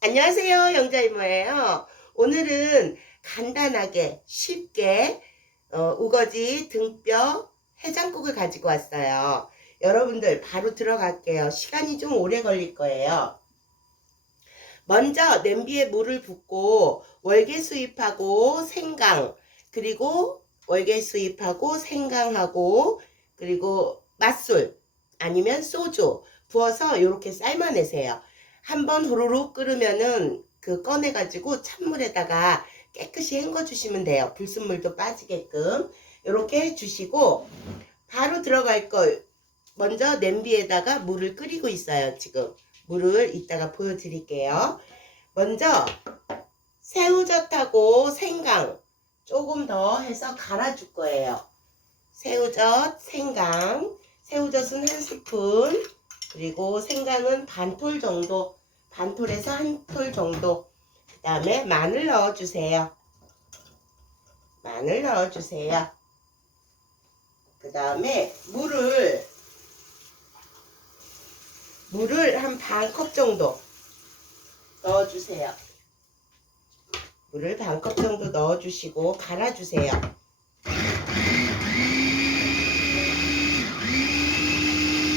안녕하세요. 영자이모예요. 오늘은 간단하게 쉽게 우거지 등뼈 해장국을 가지고 왔어요. 여러분들 바로 들어갈게요. 시간이 좀 오래 걸릴 거예요. 먼저 냄비에 물을 붓고 월계수잎하고 생강, 그리고 월계수잎하고 생강하고 그리고 맛술 아니면 소주 부어서 이렇게 삶아내세요. 한번 후루룩 끓으면은 꺼내가지고 찬물에다가 깨끗이 헹궈 주시면 돼요. 불순물도 빠지게끔 이렇게 해주시고 바로 들어갈 거 먼저 냄비에다가 물을 끓이고 있어요. 지금 물을 이따가 보여드릴게요. 먼저 새우젓하고 생강 조금 더 해서 갈아줄 거예요. 새우젓, 생강, 새우젓은 1스푼, 그리고 생강은 반톨 정도, 반톨에서 한 톨 정도. 그 다음에 마늘 넣어주세요. 마늘 넣어주세요. 그 다음에 물을 한 반 컵 정도 넣어주세요. 물을 반 컵 정도 넣어주시고 갈아주세요.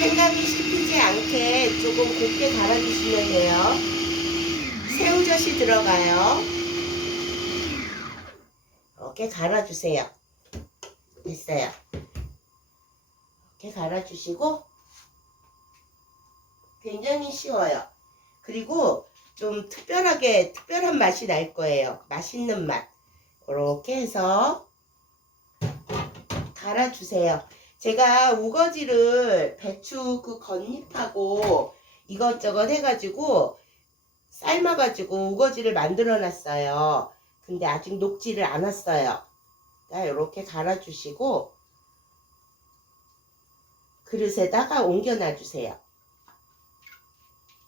생강이 씹히지 않게 조금 곱게 갈아주시면 돼요. 새우젓이 들어가요. 이렇게 갈아주세요. 됐어요. 이렇게 갈아주시고 굉장히 쉬워요. 그리고 좀 특별한 맛이 날 거예요. 맛있는 맛. 이렇게 해서 갈아주세요. 제가 우거지를 배추 겉잎하고 이것저것 해가지고 삶아가지고 우거지를 만들어 놨어요. 근데 아직 녹지를 않았어요. 이렇게 갈아주시고 그릇에다가 옮겨 놔주세요.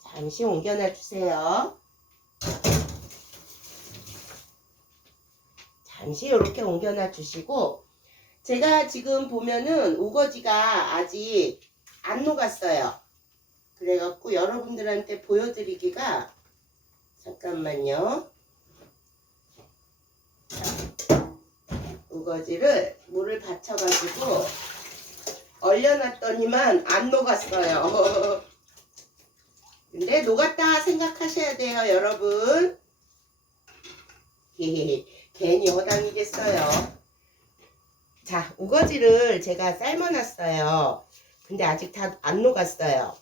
잠시 옮겨 놔주세요. 잠시 이렇게 옮겨 놔주시고 제가 지금 보면은 우거지가 아직 안 녹았어요. 그래갖고 여러분들한테 보여드리기가 잠깐만요. 우거지를 물을 받쳐가지고 얼려놨더니만 안 녹았어요. 근데 녹았다 생각하셔야 돼요, 여러분. 괜히 허당이겠어요. 자, 우거지를 제가 삶아놨어요. 근데 아직 다 안 녹았어요.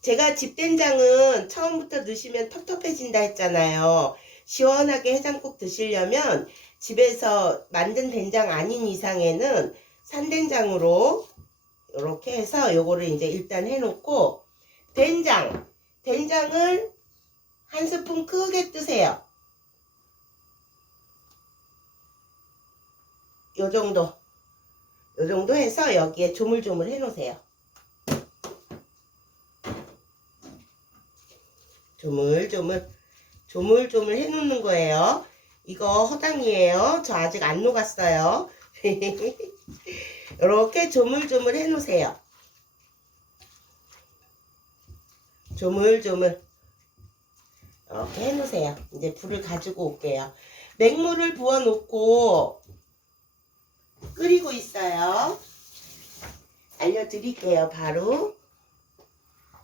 제가 집된장은 처음부터 넣으시면 텁텁해진다 했잖아요. 시원하게 해장국 드시려면 집에서 만든 된장 아닌 이상에는 산된장으로 이렇게 해서 요거를 이제 일단 해놓고 된장을 1스푼 크게 뜨세요. 요 정도 해서 여기에 조물조물 해놓으세요. 조물조물 해놓는 거예요. 이거 허당이에요. 저 아직 안 녹았어요. 이렇게 조물조물 해놓으세요. 조물조물 이렇게 해놓으세요. 이제 불을 가지고 올게요. 맹물을 부어 놓고 끓이고 있어요. 알려드릴게요. 바로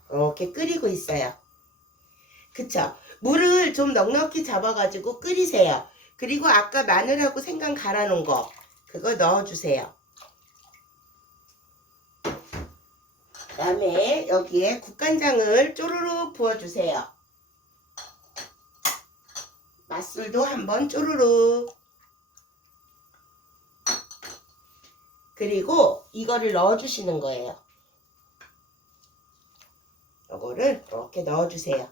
이렇게 끓이고 있어요. 그쵸? 물을 좀 넉넉히 잡아가지고 끓이세요. 그리고 아까 마늘하고 생강 갈아 놓은 거 그거 넣어주세요. 그 다음에 여기에 국간장을 쪼르륵 부어주세요. 맛술도 한번 쪼르륵. 그리고 이거를 넣어주시는 거예요. 이거를 이렇게 넣어주세요.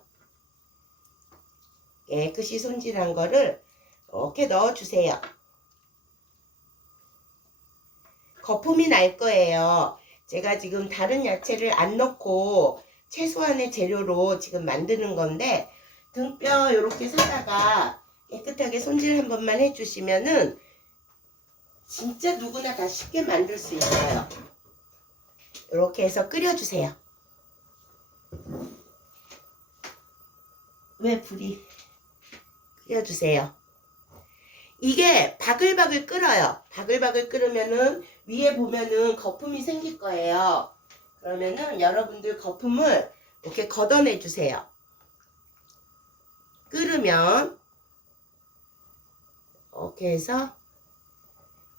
깨끗이 손질한 거를 이렇게 넣어주세요. 거품이 날 거예요. 제가 지금 다른 야채를 안 넣고 최소한의 재료로 지금 만드는 건데 등뼈 이렇게 사다가 깨끗하게 손질 한 번만 해주시면은 진짜 누구나 다 쉽게 만들 수 있어요. 이렇게 해서 끓여주세요. 왜 불이 끓여주세요. 이게 바글바글 끓어요. 바글바글 끓으면은 위에 보면은 거품이 생길 거예요. 그러면은 여러분들 거품을 이렇게 걷어내 주세요. 끓으면 이렇게 해서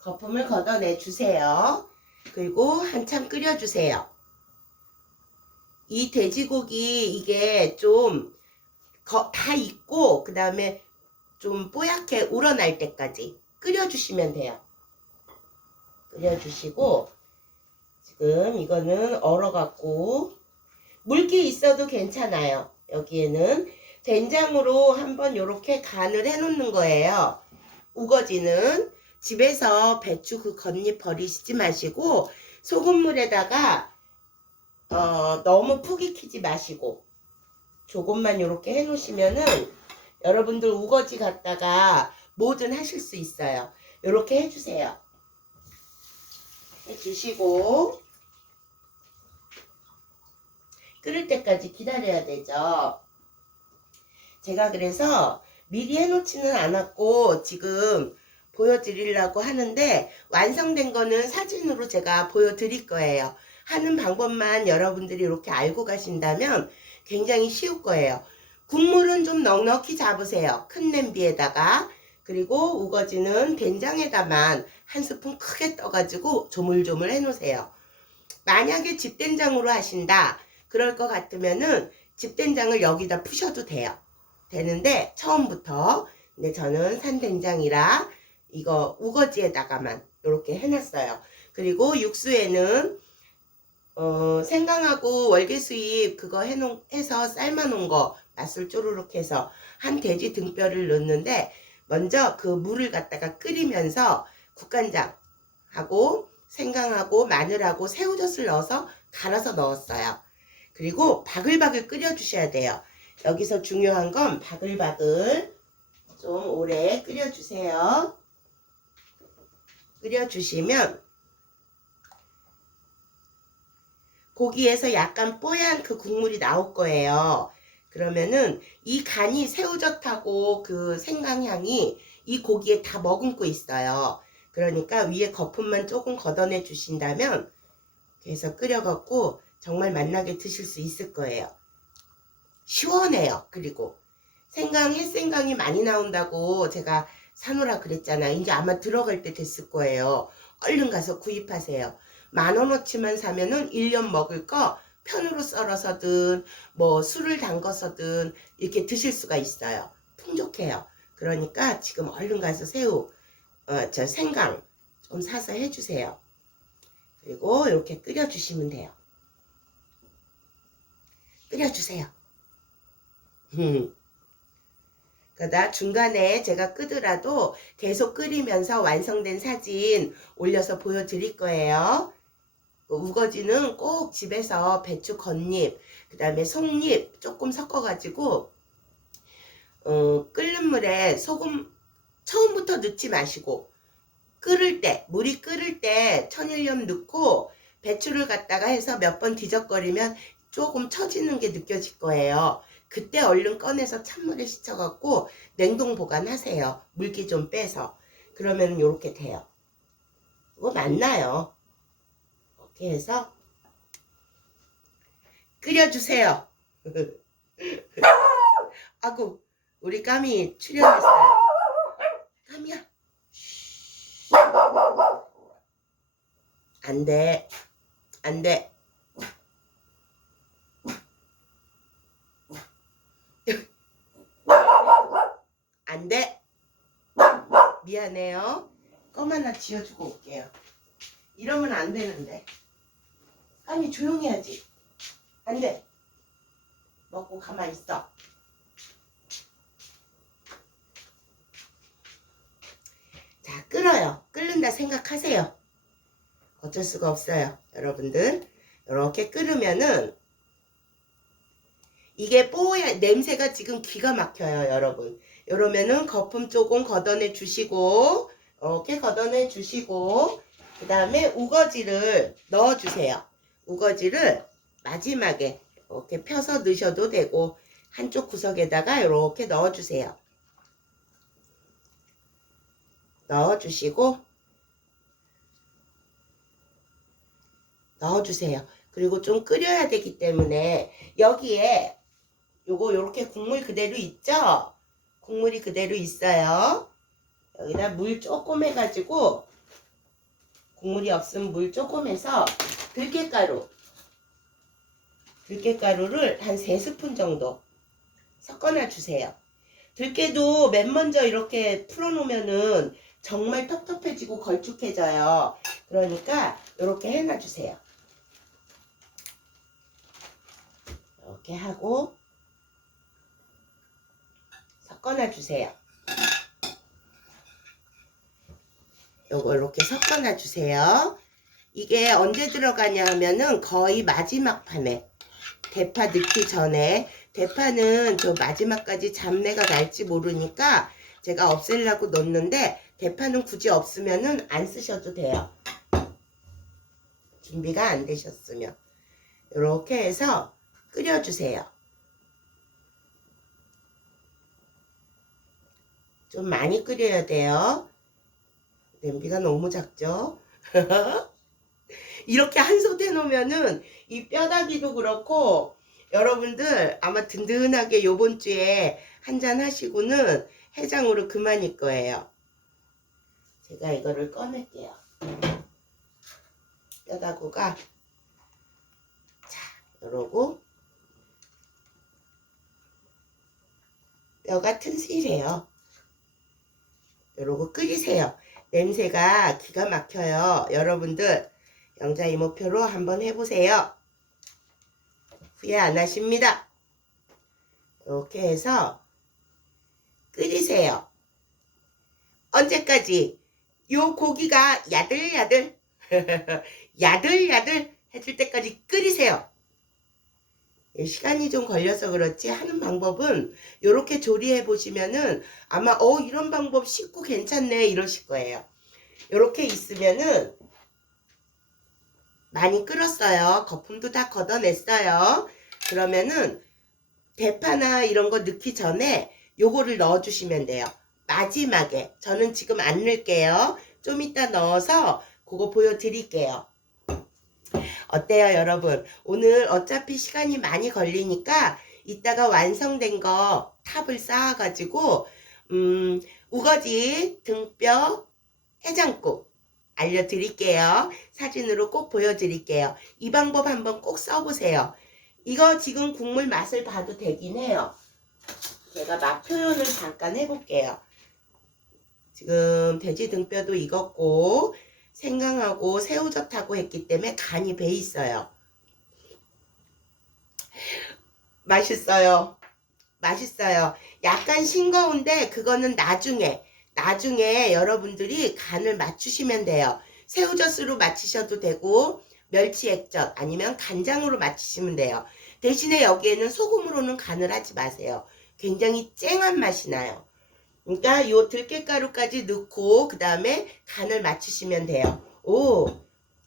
거품을 걷어내 주세요. 그리고 한참 끓여 주세요. 이 돼지고기 이게 좀 다 익고 그 다음에 좀 뽀얗게 우러날 때까지 끓여주시면 돼요. 끓여주시고 지금 이거는 얼어갖고 물기 있어도 괜찮아요. 여기에는 된장으로 한번 이렇게 간을 해놓는 거예요. 우거지는 집에서 배추 그 겉잎 버리시지 마시고 소금물에다가 너무 푹 익히지 마시고 조금만 이렇게 해놓으시면은 여러분들 우거지 갖다가 뭐든 하실 수 있어요. 이렇게 해주세요. 해주시고 끓을 때까지 기다려야 되죠. 제가 그래서 미리 해놓지는 않았고 지금 보여드리려고 하는데 완성된 거는 사진으로 제가 보여드릴 거예요. 하는 방법만 여러분들이 이렇게 알고 가신다면 굉장히 쉬울 거예요. 국물은 좀 넉넉히 잡으세요. 큰 냄비에다가. 그리고 우거지는 된장에다만 한 스푼 크게 떠가지고 조물조물 해놓으세요. 만약에 집된장으로 하신다. 그럴 것 같으면은 집된장을 여기다 푸셔도 돼요. 되는데 처음부터 근데 저는 산된장이라 이거 우거지에다가만 이렇게 해놨어요. 그리고 육수에는 생강하고 월계수잎 그거 해서 삶아놓은 거 맛술 쪼르륵 해서 한 돼지 등뼈를 넣는데 먼저 그 물을 갖다가 끓이면서 국간장하고 생강하고 마늘하고 새우젓을 넣어서 갈아서 넣었어요. 그리고 바글바글 끓여주셔야 돼요. 여기서 중요한 건 바글바글 좀 오래 끓여주세요. 끓여주시면 고기에서 약간 뽀얀 그 국물이 나올 거예요. 그러면은 이 간이 새우젓하고 그 생강향이 이 고기에 다 머금고 있어요. 그러니까 위에 거품만 조금 걷어내 주신다면 계속 끓여갖고 정말 맛나게 드실 수 있을 거예요. 시원해요. 그리고 햇생강이 많이 나온다고 제가 사놓으라 그랬잖아요. 이제 아마 들어갈 때 됐을 거예요. 얼른 가서 구입하세요. 10,000원어치만 사면은 1년 먹을 거 편으로 썰어서든 뭐 술을 담궈서든 이렇게 드실 수가 있어요. 풍족해요. 그러니까 지금 얼른 가서 생강 좀 사서 해주세요. 그리고 이렇게 끓여주시면 돼요. 끓여주세요. 그러다 중간에 제가 끄더라도 계속 끓이면서 완성된 사진 올려서 보여드릴 거예요. 우거지는 꼭 집에서 배추 겉잎, 그 다음에 속잎 조금 섞어가지고 끓는 물에 소금 처음부터 넣지 마시고 물이 끓을 때 천일염 넣고 배추를 갖다가 해서 몇 번 뒤적거리면 조금 처지는 게 느껴질 거예요. 그때 얼른 꺼내서 찬물에 씻어갖고 냉동 보관하세요. 물기 좀 빼서. 그러면 이렇게 돼요. 이거 맞나요? 이렇게 해서 끓여주세요. 아구 우리 까미 출연했어요. 까미야. 안돼 안돼. 안돼. 미안해요. 껌 하나 쥐어주고 올게요. 이러면 안 되는데. 까미 조용히 하지. 안돼. 먹고 가만히 있어. 자, 끓어요. 끓는다 생각하세요. 어쩔 수가 없어요. 여러분들 이렇게 끓으면은 이게 냄새가 지금 기가 막혀요. 여러분 이러면은 거품 조금 걷어내 주시고 이렇게 걷어내 주시고 그 다음에 우거지를 넣어 주세요. 우거지를 마지막에 이렇게 펴서 넣으셔도 되고 한쪽 구석에다가 이렇게 넣어주세요. 넣어주시고 넣어주세요. 그리고 좀 끓여야 되기 때문에 여기에 요거 요렇게 국물 그대로 있죠? 국물이 그대로 있어요. 여기다 물 조금 해가지고 국물이 없으면 물 조금 해서 들깨가루를 한 3스푼 정도 섞어놔 주세요. 들깨도 맨 먼저 이렇게 풀어놓으면은 정말 텁텁해지고 걸쭉해져요. 그러니까 이렇게 해놔 주세요. 이렇게 하고 섞어놔 주세요. 요거 이렇게 섞어놔 주세요. 이게 언제 들어가냐 하면은 거의 마지막 판에 대파 넣기 전에, 대파는 저 마지막까지 잡내가 날지 모르니까 제가 없애려고 넣는데 대파는 굳이 없으면은 안 쓰셔도 돼요. 준비가 안 되셨으면 이렇게 해서 끓여주세요. 좀 많이 끓여야 돼요. 냄비가 너무 작죠? 이렇게 한솥 해놓으면은 이 뼈다귀도 그렇고 여러분들 아마 든든하게 요번 주에 한잔 하시고는 해장으로 그만일 거예요. 제가 이거를 꺼낼게요. 뼈다구가 자, 이러고 뼈가 튼실해요. 이러고 끓이세요. 냄새가 기가 막혀요. 여러분들 영자 이모표로 한번 해보세요. 후회 안 하십니다. 이렇게 해서 끓이세요. 언제까지? 요 고기가 야들야들 야들야들 해줄 때까지 끓이세요. 시간이 좀 걸려서 그렇지 하는 방법은 이렇게 조리해 보시면은 아마 이런 방법 쉽고 괜찮네 이러실 거예요. 이렇게 있으면은 많이 끓었어요. 거품도 다 걷어냈어요. 그러면은 대파나 이런 거 넣기 전에 요거를 넣어 주시면 돼요. 마지막에. 저는 지금 안 넣을게요. 좀 이따 넣어서 그거 보여드릴게요. 어때요 여러분? 오늘 어차피 시간이 많이 걸리니까 이따가 완성된 거 탑을 쌓아가지고 우거지 등뼈 해장국 알려드릴게요. 사진으로 꼭 보여드릴게요. 이 방법 한번 꼭 써보세요. 이거 지금 국물 맛을 봐도 되긴 해요. 제가 맛 표현을 잠깐 해볼게요. 지금 돼지 등뼈도 익었고 생강하고 새우젓하고 했기 때문에 간이 배 있어요. 맛있어요. 맛있어요. 약간 싱거운데 그거는 나중에 여러분들이 간을 맞추시면 돼요. 새우젓으로 맞추셔도 되고 멸치 액젓 아니면 간장으로 맞추시면 돼요. 대신에 여기에는 소금으로는 간을 하지 마세요. 굉장히 쨍한 맛이 나요. 그러니까 요 들깨가루까지 넣고 그 다음에 간을 맞추시면 돼요. 오,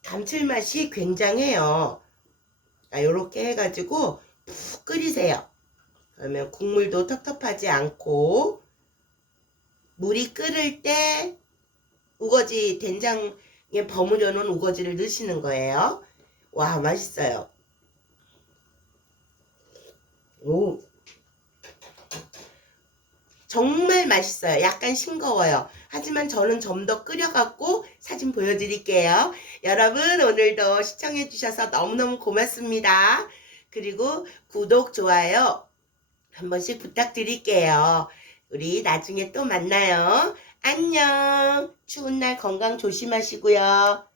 감칠맛이 굉장해요. 요렇게 해가지고 푹 끓이세요. 그러면 국물도 텁텁하지 않고 물이 끓을 때 우거지 된장에 버무려 놓은 우거지를 넣으시는 거예요. 와, 맛있어요. 오, 정말 맛있어요. 약간 싱거워요. 하지만 저는 좀 더 끓여갖고 사진 보여드릴게요. 여러분 오늘도 시청해주셔서 너무너무 고맙습니다. 그리고 구독, 좋아요 한 번씩 부탁드릴게요. 우리 나중에 또 만나요. 안녕. 추운 날 건강 조심하시고요.